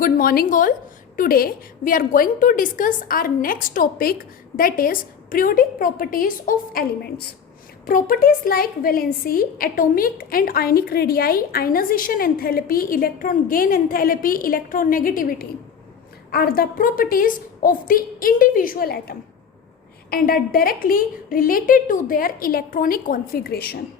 Good morning all. Today we are going to discuss our next topic, that is periodic properties of elements. Properties like valency, atomic and ionic radii, ionization enthalpy, electron gain enthalpy, electron negativity are the properties of the individual atom and are directly related to their electronic configuration.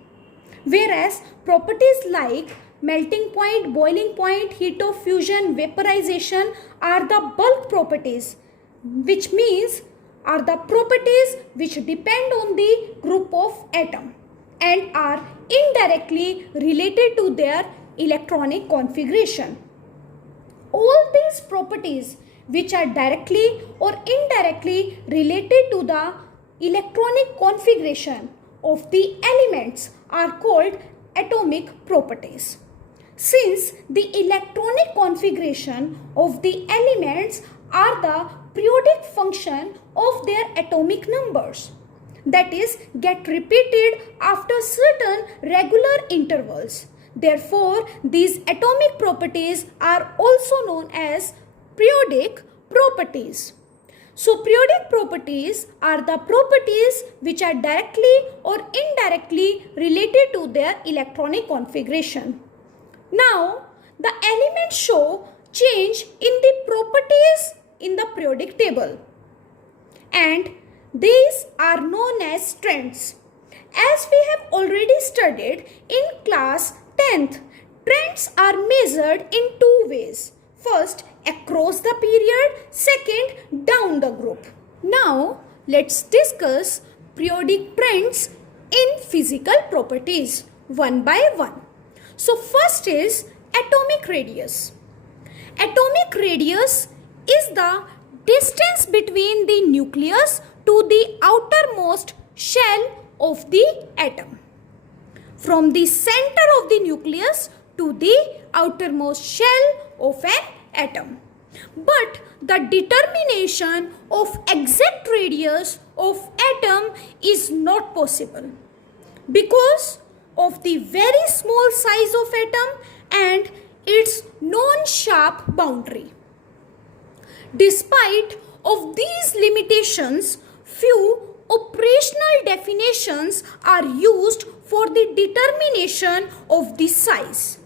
Whereas properties like melting point, boiling point, heat of fusion, vaporization are the bulk properties, which means are the properties which depend on the group of atom and are indirectly related to their electronic configuration. All these properties which are directly or indirectly related to the electronic configuration of the elements are called atomic properties. Since the electronic configuration of the elements are the periodic function of their atomic numbers, that is, get repeated after certain regular intervals. Therefore, these atomic properties are also known as periodic properties. So, periodic properties are the properties which are directly or indirectly related to their electronic configuration. Now, the elements show change in the properties in the periodic table, and these are known as trends. As we have already studied in class 10th, trends are measured in two ways. First, across the period, second, down the group. Now, let's discuss periodic trends in physical properties one by one. So, first is atomic radius. Atomic radius is the distance between the nucleus to the outermost shell of the atom. From the center of the nucleus to the outermost shell of an atom. But the determination of exact radius of atom is not possible because of the very small size of atom and its non-sharp boundary. Despite of these limitations, few operational definitions are used for the determination of the size.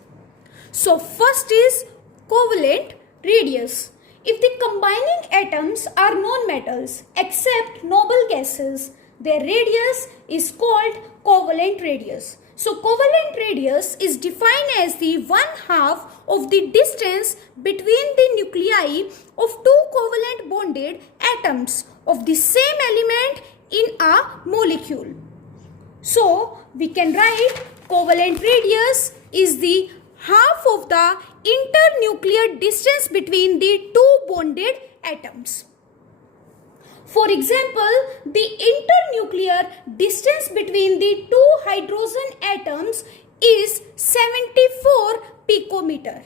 So first is covalent radius. If the combining atoms are non-metals except noble gases, their radius is called covalent radius. So covalent radius is defined as the 1/2 of the distance between the nuclei of two covalent bonded atoms of the same element in a molecule. So we can write covalent radius is the half of the internuclear distance between the two bonded atoms. For example, the internuclear distance between the two hydrogen atoms is 74 picometer.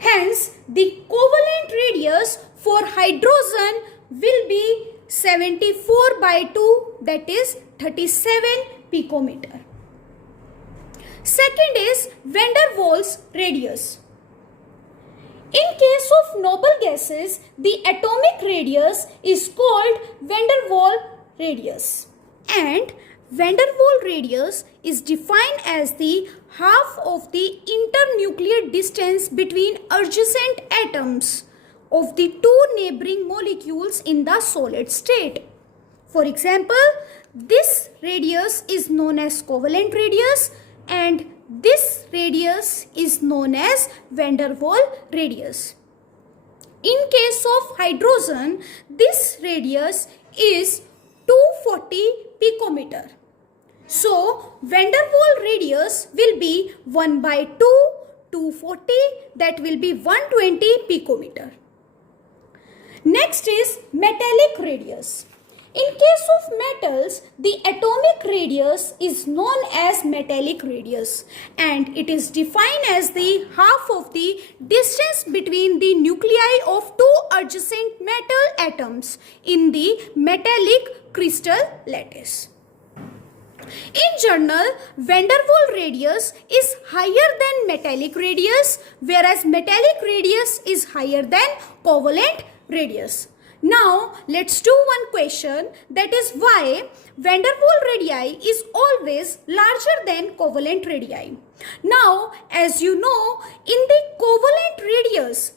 Hence, the covalent radius for hydrogen will be 74 by 2, that is 37 picometer. Second is van der Waals radius. In case of noble gases, the atomic radius is called van der Waals radius, and van der Waals radius is defined as the half of the internuclear distance between adjacent atoms of the two neighboring molecules in the solid state. For example, this radius is known as covalent radius and this radius is known as van der Waals radius. In case of hydrogen, this radius is 240 picometer. So, van der Waals radius will be 1 by 2, 240, that will be 120 picometer. Next is metallic radius. In case of metals, the atomic radius is known as metallic radius and it is defined as the half of the distance between the nuclei of two adjacent metal atoms in the metallic crystal lattice. In general, van der Waals radius is higher than metallic radius, whereas metallic radius is higher than covalent radius. Now, let's do one question, that is why van der Waals radii is always larger than covalent radii. Now, as you know, in the covalent radius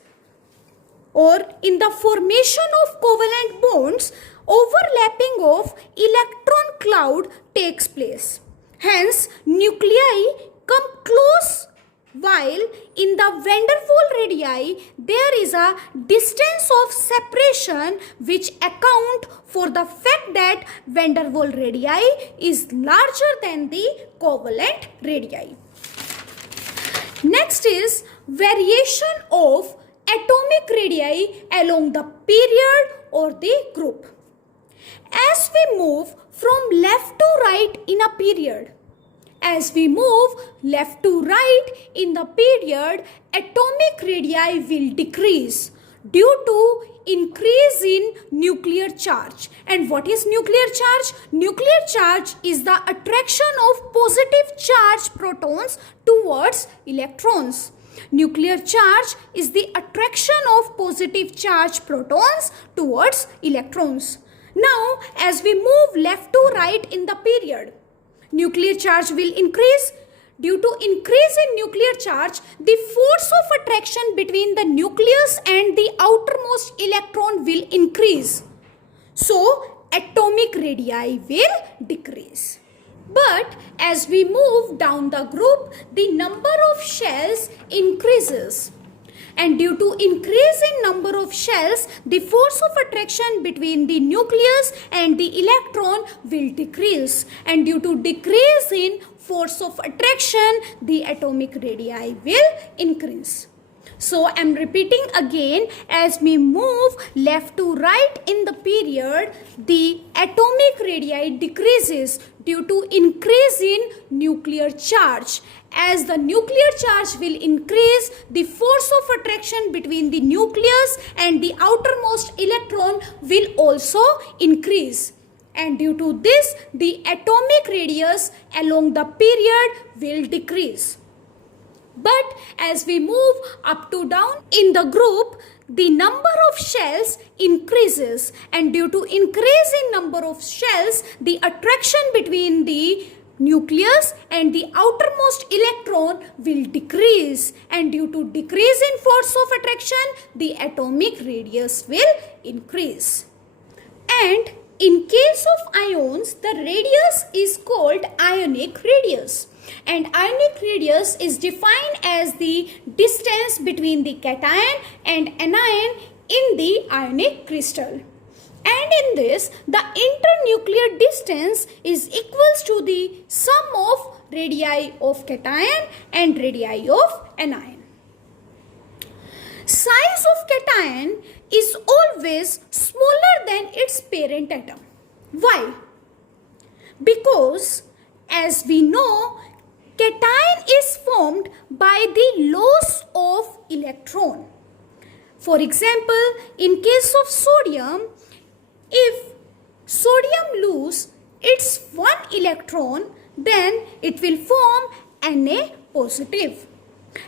or in the formation of covalent bonds, overlapping of electron cloud takes place. Hence, nuclei come close, while in the van der Waals radii there is a distance of separation which account for the fact that van der Waals radii is larger than the covalent radii. Next is variation of atomic radii along the period or the group. As we move from left to right in a period, atomic radii will decrease due to increase in nuclear charge. And what is nuclear charge? Nuclear charge is the attraction of positive charge protons towards electrons. Nuclear charge is the attraction of positive charge protons towards electrons. Now, as we move left to right in the period, nuclear charge will increase. Due to increase in nuclear charge, the force of attraction between the nucleus and the outermost electron will increase. So, atomic radii will decrease. But as we move down the group, the number of shells increases. And due to increase in number of shells, the force of attraction between the nucleus and the electron will decrease. And due to decrease in force of attraction, the atomic radii will increase. So I am repeating again, as we move left to right in the period, the atomic radii decreases due to increase in nuclear charge. As the nuclear charge will increase, the force of attraction between the nucleus and the outermost electron will also increase. And due to this, the atomic radius along the period will decrease. But as we move up to down in the group, the number of shells increases, and due to increase in number of shells, the attraction between the nucleus and the outermost electron will decrease, and due to decrease in force of attraction, the atomic radius will increase. And in case of ions, the radius is called Ionic Radius. And Ionic Radius is defined as the distance between the cation and anion in the ionic crystal. And in this, the internuclear distance is equals to the sum of radii of cation and radii of anion. Size of cation is always smaller than its parent atom. Why? Because as we know, cation is formed by the loss of electron. For example, in case of sodium, if sodium lose its one electron, then it will form Na positive.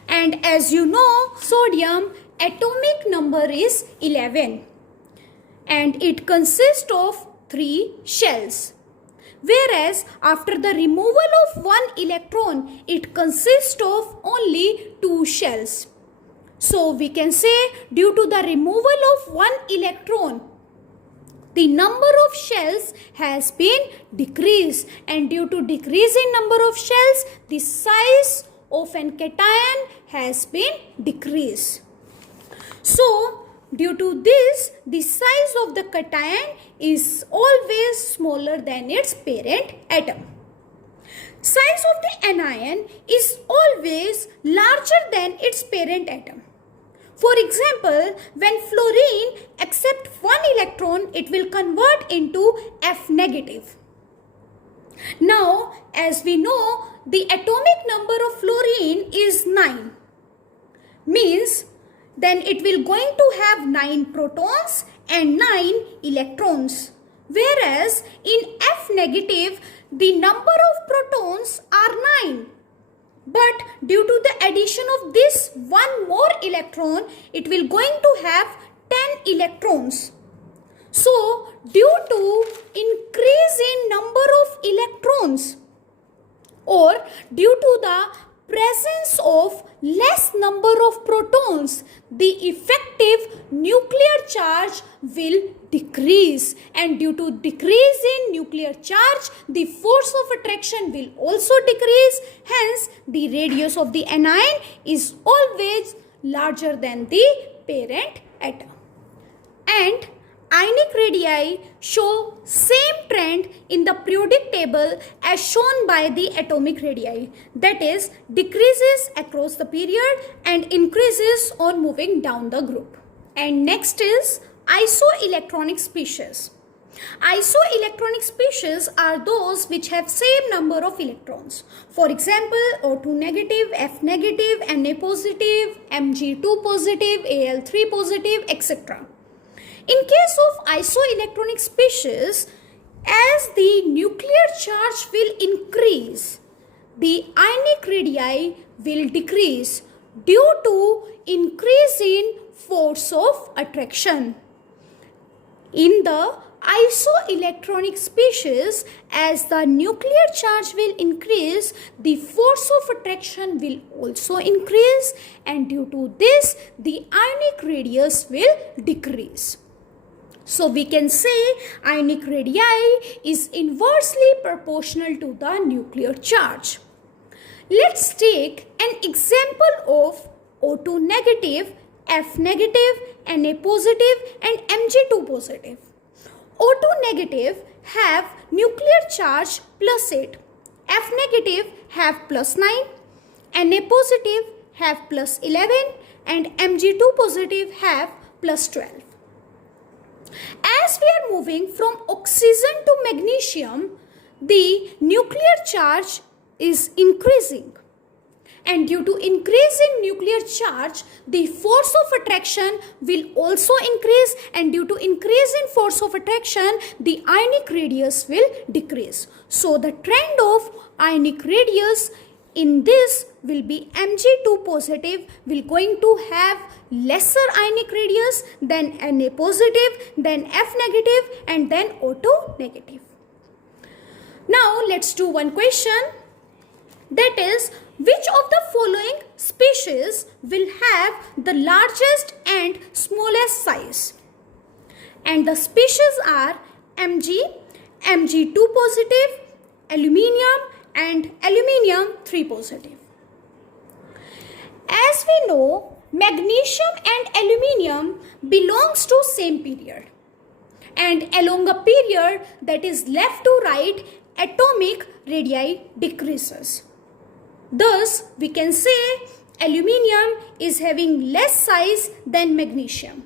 And as you know, sodium atomic number is 11 and it consists of 3 shells. Whereas after the removal of one electron, it consists of only 2 shells. So we can say, due to the removal of one electron, the number of shells has been decreased, and due to decrease in number of shells, the size of an cation has been decreased. So due to this, the size of the cation is always smaller than its parent atom. Size of the anion is always larger than its parent atom. For example, when fluorine accepts one electron, it will convert into F negative. Now, as we know, the atomic number of fluorine is 9. Means, then it will going to have 9 protons and 9 electrons. whereas in F negative the number of protons are 9. But due to the addition of this one more electron, it will going to have 10 electrons. So, due to increase in number of electrons or due to the presence of less number of protons, the effective nuclear charge will decrease, and due to decrease in nuclear charge, the force of attraction will also decrease. Hence, the radius of the anion is always larger than the parent atom. And ionic radii show same trend in the periodic table as shown by the atomic radii, that is decreases across the period and increases on moving down the group. And next is isoelectronic species. Isoelectronic species are those which have same number of electrons. For example, O2 negative, F negative, Na positive, Mg2 positive, Al3 positive, etc. In case of isoelectronic species, as the nuclear charge will increase, the ionic radii will decrease due to increase in force of attraction. In the isoelectronic species, as the nuclear charge will increase, the force of attraction will also increase, and due to this, the ionic radius will decrease. So we can say ionic radii is inversely proportional to the nuclear charge. Let's take an example of O2 negative, F negative, Na positive and Mg2 positive. O2 negative have nuclear charge +8, F negative have +9, Na positive have +11 and Mg2 positive have +12. As we are moving from oxygen to magnesium, the nuclear charge is increasing. And due to increase in nuclear charge, the force of attraction will also increase, and due to increase in force of attraction, the ionic radius will decrease. So the trend of ionic radius in this will be Mg2 positive will going to have lesser ionic radius than Na positive, then F negative and then O2 negative. Now let's do one question, that is, which of the following species will have the largest and smallest size? And the species are Mg, Mg2 positive, aluminium and aluminium 3 positive. As we know, magnesium and aluminium belongs to same period, and along a period that is left to right, atomic radii decreases. Thus, we can say aluminium is having less size than magnesium.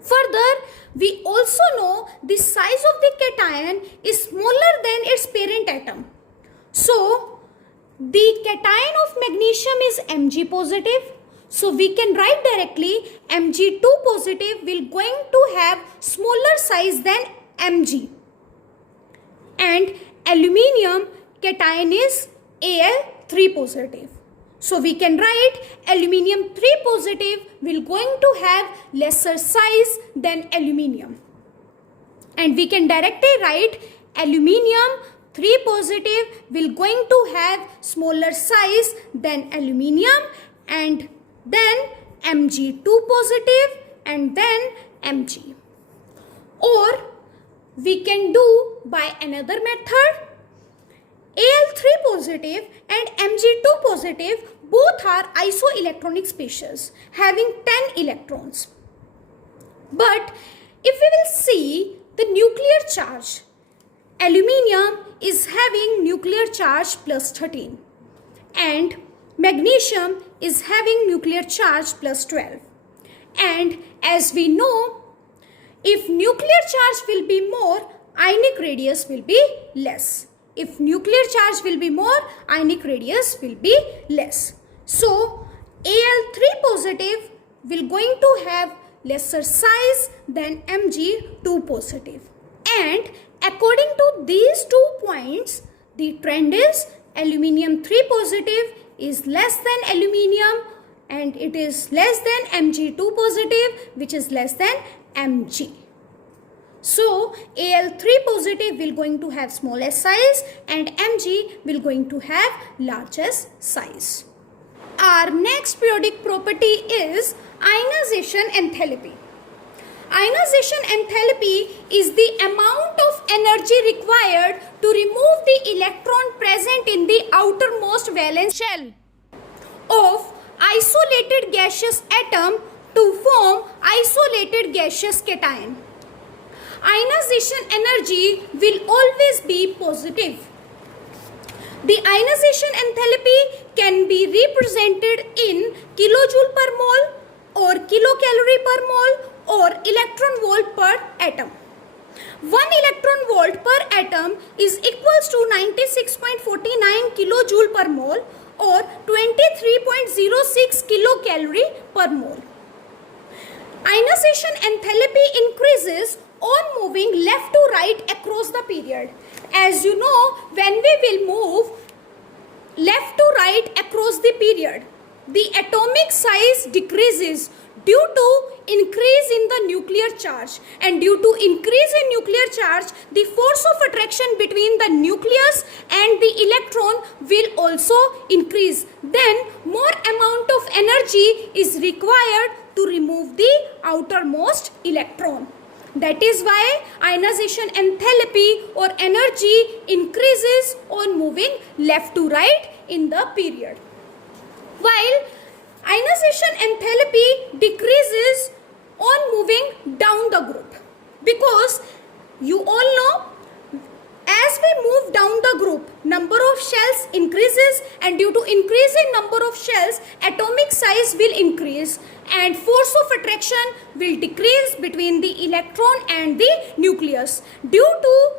Further, we also know the size of the cation is smaller than its parent atom. So, the cation of magnesium is Mg positive. So, we can write directly Mg2 positive will going to have smaller size than Mg. And aluminium cation is Al3 positive. So we can write aluminium 3 positive will going to have lesser size than aluminium. And we can directly write aluminium 3 positive will going to have smaller size than aluminium, and then Mg2 positive and then Mg. Or we can do by another method. Al3 positive and Mg2 positive both are isoelectronic species having 10 electrons. But if we will see the nuclear charge, aluminium is having nuclear charge +13 and magnesium is having nuclear charge +12. And as we know, if nuclear charge will be more, ionic radius will be less. If nuclear charge will be more, ionic radius will be less. So, Al3 positive will going to have lesser size than Mg2 positive. And according to these 2 points, the trend is aluminium 3 positive is less than aluminium, and it is less than Mg2 positive, which is less than Mg. So Al3 positive will going to have smallest size and Mg will going to have largest size. Our next periodic property is ionization enthalpy. Ionization enthalpy is the amount of energy required to remove the electron present in the outermost valence shell of isolated gaseous atom to form isolated gaseous cation. Ionization energy will always be positive. The ionization enthalpy can be represented in kilojoule per mole or kilocalorie per mole or electron volt per atom. 1 electron volt per atom is equals to 96.49 kilojoule per mole or 23.06 kilocalorie per mole. Ionization enthalpy increases on moving left to right across the period. As you know, when we will move left to right across the period, the atomic size decreases due to increase in the nuclear charge, and due to increase in nuclear charge, the force of attraction between the nucleus and the electron will also increase. Then more amount of energy is required to remove the outermost electron. That is why ionization enthalpy or energy increases on moving left to right in the period, while ionization enthalpy decreases on moving down the group, because you all know as we move down the group, number of shells increases, and due to increase in number of shells, atomic size will increase and force of attraction will decrease between the electron and the nucleus. Due to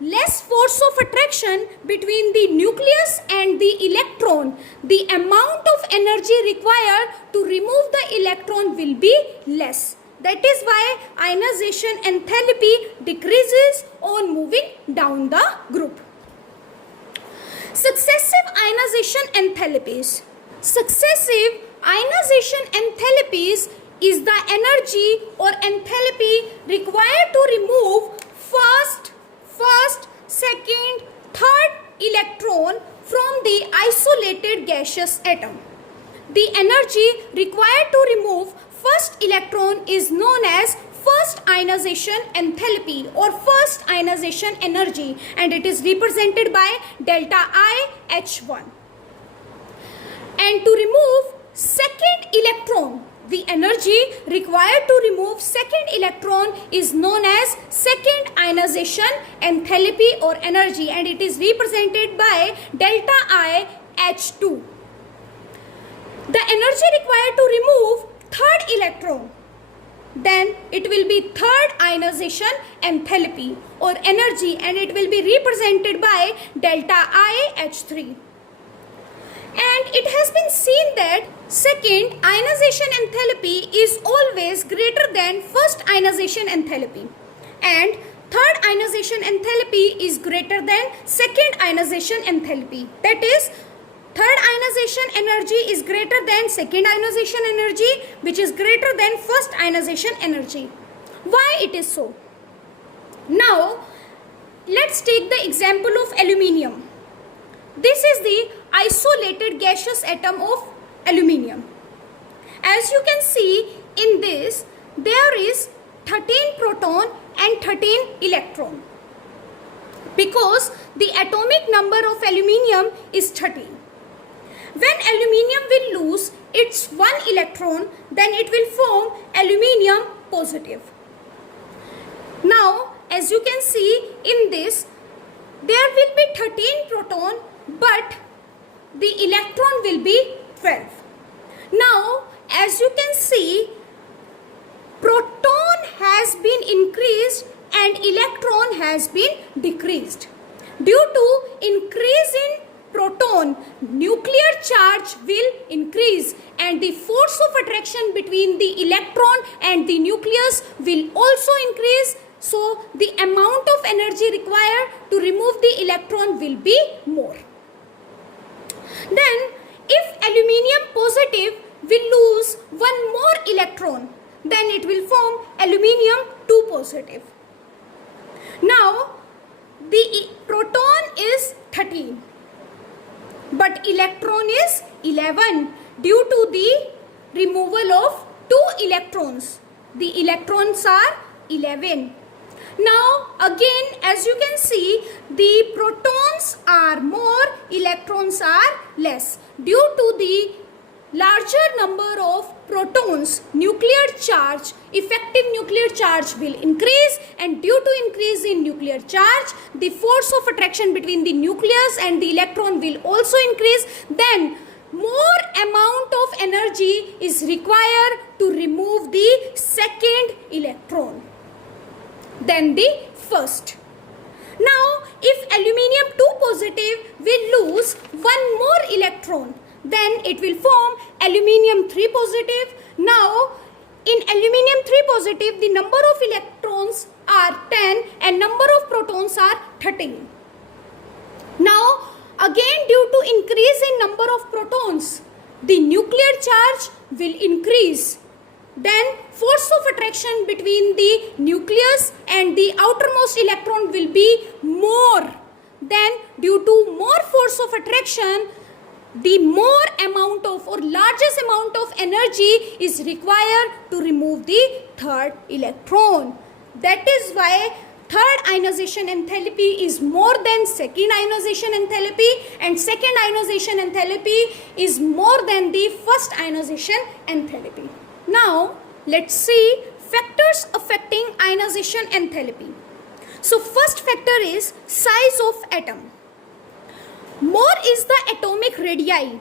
less force of attraction between the nucleus and the electron, the amount of energy required to remove the electron will be less. That is why ionization enthalpy decreases on moving down the group. Successive ionization enthalpies. Successive ionization enthalpies is the energy or enthalpy required to remove first, second, third electron from the isolated gaseous atom. The energy required to remove first electron is known as first ionization enthalpy or first ionization energy, and it is represented by delta I H1. And to remove second electron, the energy required to remove second electron is known as second ionization enthalpy or energy, and it is represented by delta I H2. The energy required to remove third electron, then it will be third ionization enthalpy or energy, and it will be represented by delta I H3. And it has been seen that second ionization enthalpy is always greater than first ionization enthalpy, and third ionization enthalpy is greater than second ionization enthalpy. That is, third ionization energy is greater than second ionization energy, which is greater than first ionization energy. Why it is so? Now, let's take the example of aluminium. This is the isolated gaseous atom of aluminium. As you can see in this, there is 13 proton and 13 electron, because the atomic number of aluminium is 13. When aluminium will lose its one electron, then it will form aluminium positive. Now, as you can see in this, there will be 13 proton, but the electron will be 12. Now, as you can see, proton has been increased and electron has been decreased. Due to increase in proton, nuclear charge will increase, and the force of attraction between the electron and the nucleus will also increase. So the amount of energy required to remove the electron will be more. Then if aluminium positive will lose one more electron, then it will form aluminium 2 positive. Now the proton is 13 but electron is 11 due to the removal of 2 electrons. The electrons are 11. Now again, as you can see, the protons are more, electrons are less. Due to the larger number of protons, nuclear charge, effective nuclear charge will increase, and due to increase in nuclear charge, the force of attraction between the nucleus and the electron will also increase. Then more amount of energy is required to remove the second electron than the first. Now if aluminium 2 positive will lose one more electron, then it will form aluminium 3 positive. Now in aluminium 3 positive, the number of electrons are 10 and number of protons are 13. Now again, due to increase in number of protons, the nuclear charge will increase. Then force of attraction between the nucleus and the outermost electron will be more. Then due to more force of attraction, the more amount of or largest amount of energy is required to remove the third electron. That is why third ionization enthalpy is more than second ionization enthalpy, and second ionization enthalpy is more than the first ionization enthalpy. Now let's see factors affecting ionization enthalpy. So first factor is size of atom. More is the atomic radii,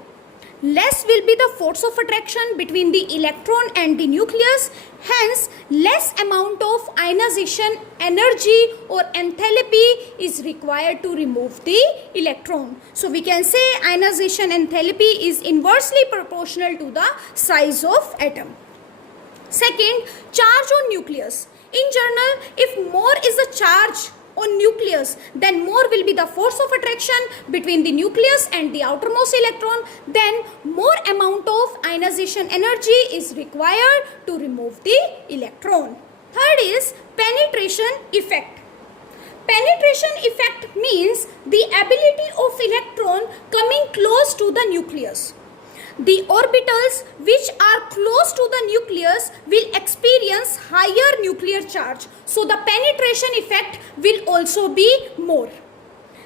less will be the force of attraction between the electron and the nucleus, hence less amount of ionization energy or enthalpy is required to remove the electron. So we can say ionization enthalpy is inversely proportional to the size of atom. Second, charge on nucleus. In general, if more is the charge on nucleus, then more will be the force of attraction between the nucleus and the outermost electron, then more amount of ionization energy is required to remove the electron. Third is penetration effect. Penetration effect means the ability of electron coming close to the nucleus. The orbitals which are close to the nucleus will experience higher nuclear charge. So the penetration effect will also be more.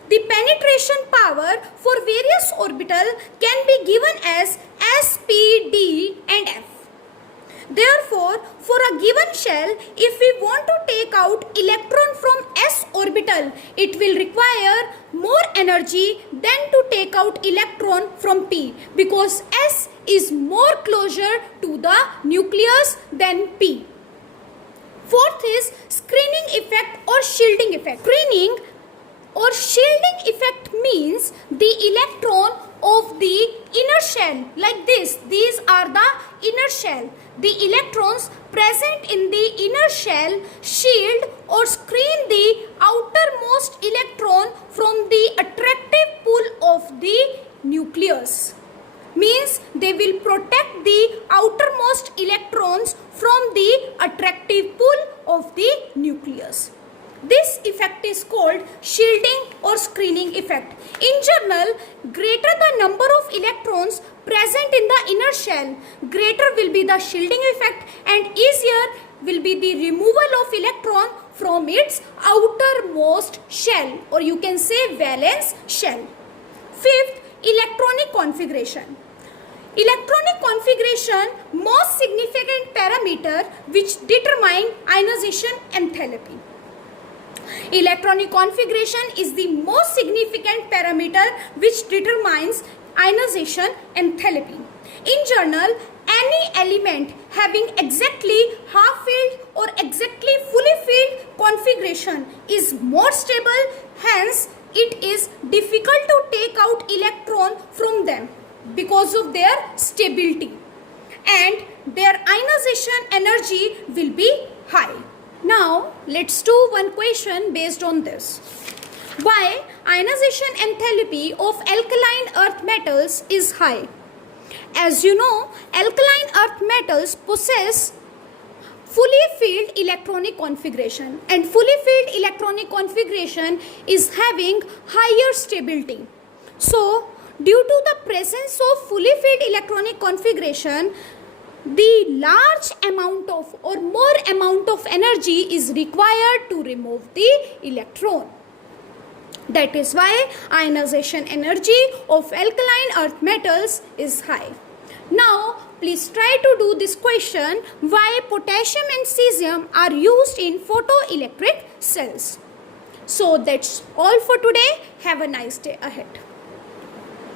The penetration power for various orbital can be given as S, P, D and F. Therefore, for a given shell, if we want to take out electron from S orbital, it will require more energy than to take out electron from P, because S is more closer to the nucleus than P. Fourth is screening effect or shielding effect. Screening or shielding effect means the electron of the inner shell, like this, these are the inner shell. The electrons present in the inner shell shield or screen the outermost electron from the attractive pull of the nucleus. Means they will protect the outermost electrons from the attractive pull of the nucleus. This effect is called shielding or screening effect. In general, greater the number of electrons present in the inner shell, greater will be the shielding effect and easier will be the removal of electron from its outermost shell, or you can say valence shell. Fifth, electronic configuration. Electronic configuration, most significant parameter which determine ionization enthalpy. Electronic configuration is the most significant parameter which determines ionization enthalpy. In general, any element having exactly half-filled or exactly fully filled configuration is more stable, hence it is difficult to take out electron from them because of their stability, and their ionization energy will be high. Now let's do one question based on this. Why ionization enthalpy of alkaline earth metals is high? As you know, alkaline earth metals possess fully filled electronic configuration, and fully filled electronic configuration is having higher stability. So due to the presence of fully filled electronic configuration, the large amount of or more amount of energy is required to remove the electron. That is why ionization energy of alkaline earth metals is high. Now please try to do this question: why potassium and cesium are used in photoelectric cells? So that's all for today. Have a nice day ahead.